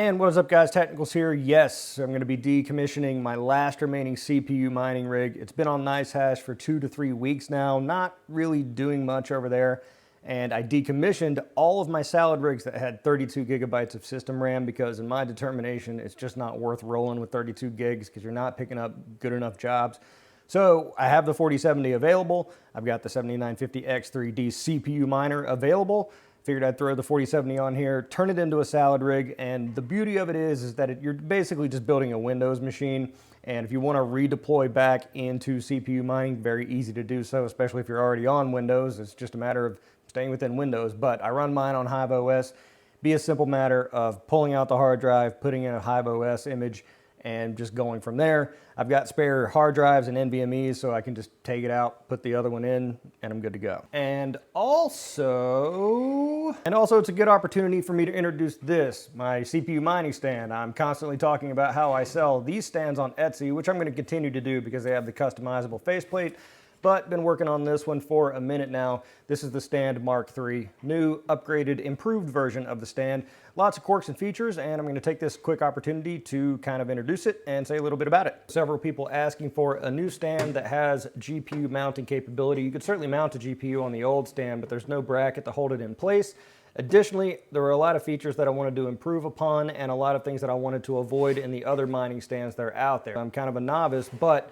And what is up, guys? Technicals here. Yes, I'm going to be decommissioning my last remaining CPU mining rig. It's been on NiceHash for 2 to 3 weeks now, not really doing much over there. And I decommissioned all of my salad rigs that had 32 gigabytes of system RAM because in my determination, it's just not worth rolling with 32 gigs because you're not picking up good enough jobs. So I have the 4070 available. I've got the 7950X3D CPU miner available. Figured I'd throw the 4070 on here, turn it into a salad rig, and the beauty of it is that you're basically just building a Windows machine, and if you want to redeploy back into CPU mining, very easy to do so, especially if you're already on Windows. It's just a matter of staying within Windows, but I run mine on Hive OS. Be a simple matter of pulling out the hard drive, putting in a Hive OS image, and just going from there. I've got spare hard drives and NVMEs, so I can just take it out, put the other one in, and I'm good to go. And also it's a good opportunity for me to introduce this, my CPU mining stand. I'm constantly talking about how I sell these stands on Etsy, which I'm going to continue to do because they have the customizable faceplate. But been working on this one for a minute now. This is the Stand Mark III, new, upgraded, improved version of the stand. Lots of quirks and features, and I'm going to take this quick opportunity to kind of introduce it and say a little bit about it. Several people asking for a new stand that has GPU mounting capability. You could certainly mount a GPU on the old stand, but there's no bracket to hold it in place. Additionally, there were a lot of features that I wanted to improve upon and a lot of things that I wanted to avoid in the other mining stands that are out there. I'm kind of a novice, but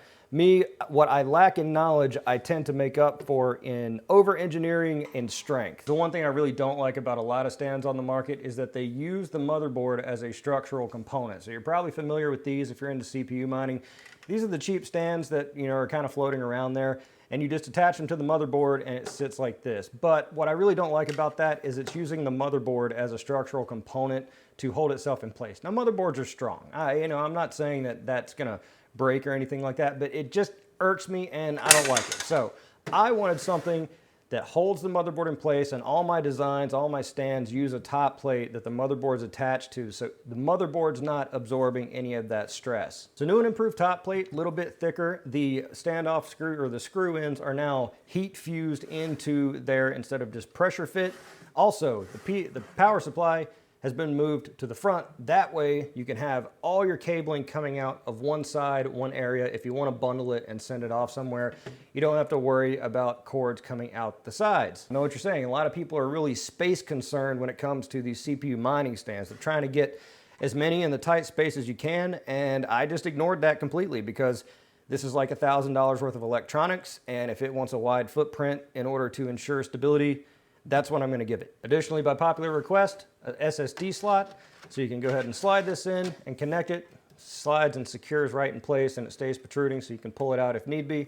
what I lack in knowledge, I tend to make up for in over-engineering and strength. The one thing I really don't like about a lot of stands on the market is that they use the motherboard as a structural component. So you're probably familiar with these if you're into CPU mining. These are the cheap stands that are kind of floating around there, and you just attach them to the motherboard and it sits like this. But what I really don't like about that is it's using the motherboard as a structural component to hold itself in place. Now, motherboards are strong. I'm not saying that that's gonna break or anything like that, but it just irks me and I don't like it. So I wanted something that holds the motherboard in place, and all my designs, all my stands use a top plate that the motherboard's attached to, so the motherboard's not absorbing any of that stress. So new and improved top plate, a little bit thicker. The standoff screw or the screw ends are now heat fused into there instead of just pressure fit. Also, the power supply has been moved to the front. That way you can have all your cabling coming out of one side, one area. If you want to bundle it and send it off somewhere, you don't have to worry about cords coming out the sides. I know what you're saying. A lot of people are really space concerned when it comes to these CPU mining stands. They're trying to get as many in the tight space as you can, and I just ignored that completely because this is like $1,000 worth of electronics, and if it wants a wide footprint in order to ensure stability, that's what I'm going to give it. Additionally, by popular request, an SSD slot, so you can go ahead and slide this in and connect it. Slides and secures right in place, and it stays protruding so you can pull it out if need be.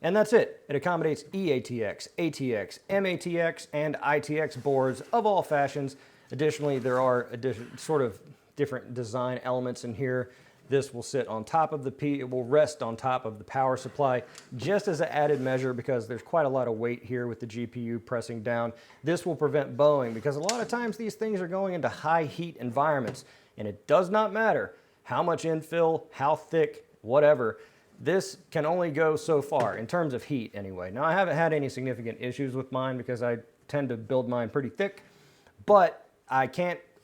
And that's it. It accommodates eATX, ATX, MATX, and ITX boards of all fashions. Additionally, there are sort of different design elements in here. This will sit on top of it will rest on top of the power supply just as an added measure because there's quite a lot of weight here with the GPU pressing down. This will prevent bowing because a lot of times these things are going into high heat environments, and it does not matter how much infill, how thick, whatever. This can only go so far in terms of heat anyway. Now, I haven't had any significant issues with mine because I tend to build mine pretty thick, but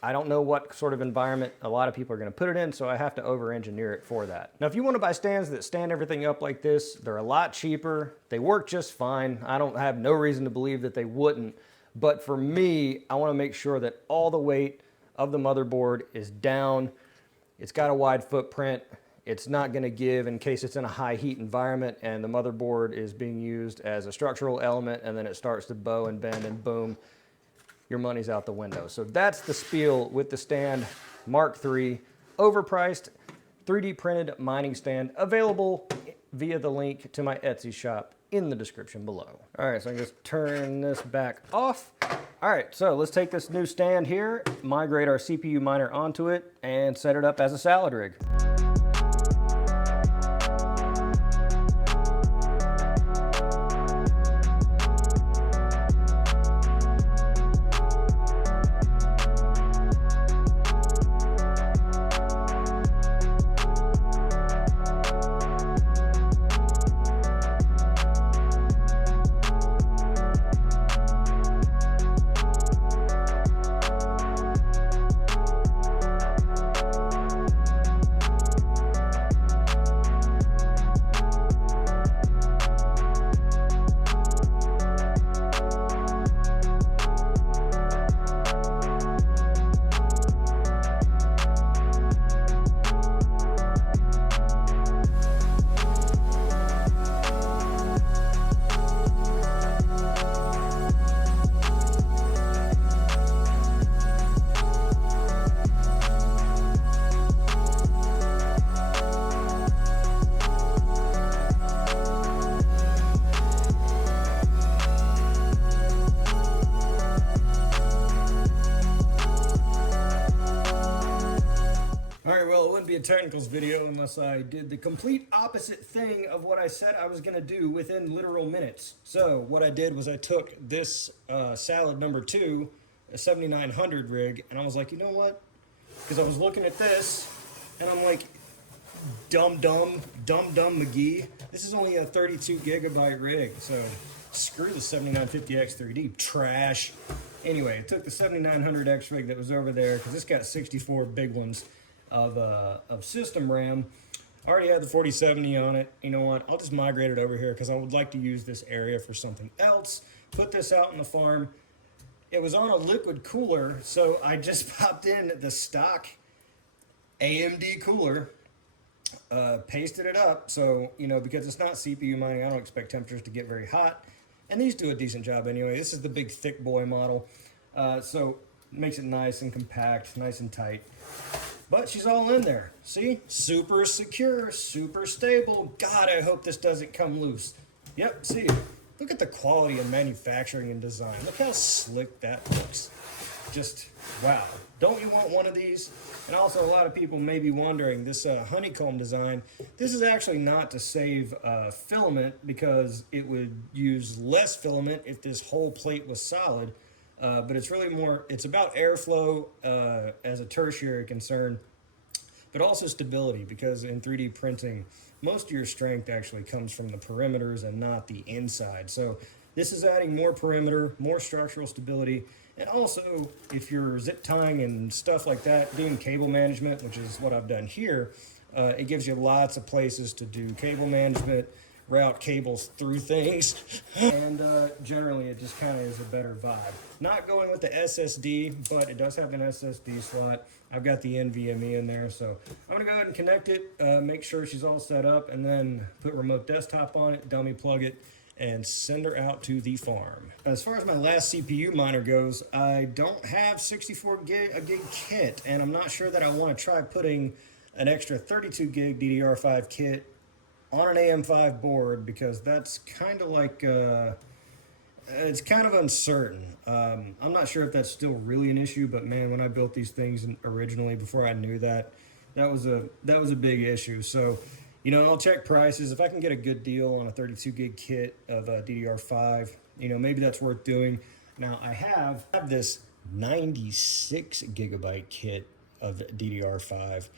I don't know what sort of environment a lot of people are going to put it in, so I have to over-engineer it for that. Now, if you want to buy stands that stand everything up like this, they're a lot cheaper. They work just fine. I have no reason to believe that they wouldn't. But for me, I want to make sure that all the weight of the motherboard is down. It's got a wide footprint. It's not going to give in case it's in a high heat environment and the motherboard is being used as a structural element and then it starts to bow and bend and boom, your money's out the window. So that's the spiel with the Stand Mark III, overpriced 3D printed mining stand, available via the link to my Etsy shop in the description below. All right, so I can just turn this back off. All right, so let's take this new stand here, migrate our CPU miner onto it, and set it up as a salad rig. be a technicals video unless I did the complete opposite thing of what I said I was gonna do within literal minutes. So what I did was I took this Salad number 2, a 7900 rig, and I was like, you know what? Because I was looking at this, and I'm like, dumb McGee. This is only a 32 gigabyte rig, so screw the 7950X3D, trash. Anyway, I took the 7900X rig that was over there, because it's got 64 big ones of system RAM. I already had the 4070 on it. You know what? I'll just migrate it over here, because I would like to use this area for something else. Put this out in the farm. It was on a liquid cooler, so I just popped in the stock AMD cooler, pasted it up. So, you know, because it's not CPU mining, I don't expect temperatures to get very hot. And these do a decent job anyway. This is the big thick boy model. So it makes it nice and compact, nice and tight. But she's all in there. See? Super secure, super stable. God, I hope this doesn't come loose. Yep, see? Look at the quality of manufacturing and design. Look how slick that looks. Just, wow. Don't you want one of these? And also, a lot of people may be wondering, this honeycomb design, this is actually not to save filament, because it would use less filament if this whole plate was solid. But it's really more, it's about airflow as a tertiary concern, but also stability, because in 3D printing, most of your strength actually comes from the perimeters and not the inside. So this is adding more perimeter, more structural stability, and also if you're zip tying and stuff like that, doing cable management, which is what I've done here, it gives you lots of places to do cable management, route cables through things, and generally it just kind of is a better vibe. Not going with the SSD, but it does have an SSD slot. I've got the NVMe in there, so I'm gonna go ahead and connect it, make sure she's all set up, and then put remote desktop on it, dummy plug it, and send her out to the farm. As far as my last CPU miner goes, I don't have 64 gig kit, and I'm not sure that I want to try putting an extra 32 gig DDR5 kit on an AM5 board, because that's kind of like, it's kind of uncertain. I'm not sure if that's still really an issue, but man, when I built these things originally, before I knew that was a big issue. So, you know, I'll check prices. If I can get a good deal on a 32 gig kit of DDR5, you know, maybe that's worth doing. Now, I have this 96 gigabyte kit of DDR5,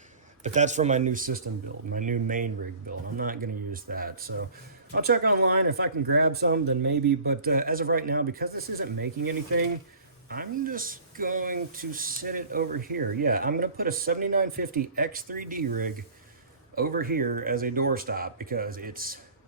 but that's for my new system build, my new main rig build. I'm not going to use that. So I'll check online. If I can grab some, then maybe. But as of right now, because this isn't making anything, I'm just going to set it over here. Yeah, I'm going to put a 7950 X3D rig over here as a doorstop, because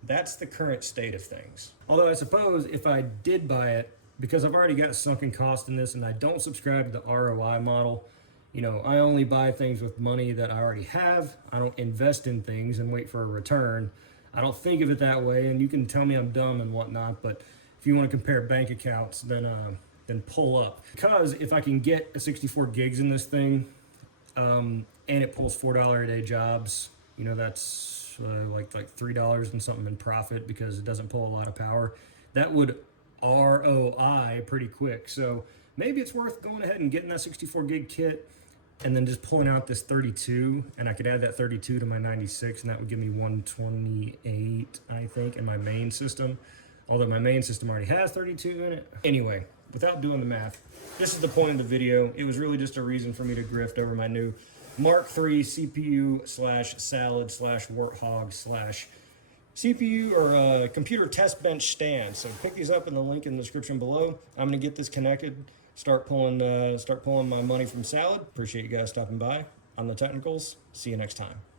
that's the current state of things. Although I suppose if I did buy it, because I've already got sunken cost in this and I don't subscribe to the ROI model, you know, I only buy things with money that I already have. I don't invest in things and wait for a return. I don't think of it that way, and you can tell me I'm dumb and whatnot, but if you want to compare bank accounts, then pull up. Because if I can get a 64 gigs in this thing, and it pulls $4 a day jobs, you know, that's like $3 and something in profit, because it doesn't pull a lot of power. That would ROI pretty quick. So maybe it's worth going ahead and getting that 64 gig kit, and then just pulling out this 32, and I could add that 32 to my 96, and that would give me 128, I think, in my main system. Although my main system already has 32 in it. Anyway, without doing the math, this is the point of the video. It was really just a reason for me to grift over my new Mark III CPU / salad / warthog / CPU or computer test bench stand. So pick these up in the link in the description below. I'm gonna get this connected, start pulling my money from Salad. Appreciate you guys stopping by. I'm The Technicals. See you next time.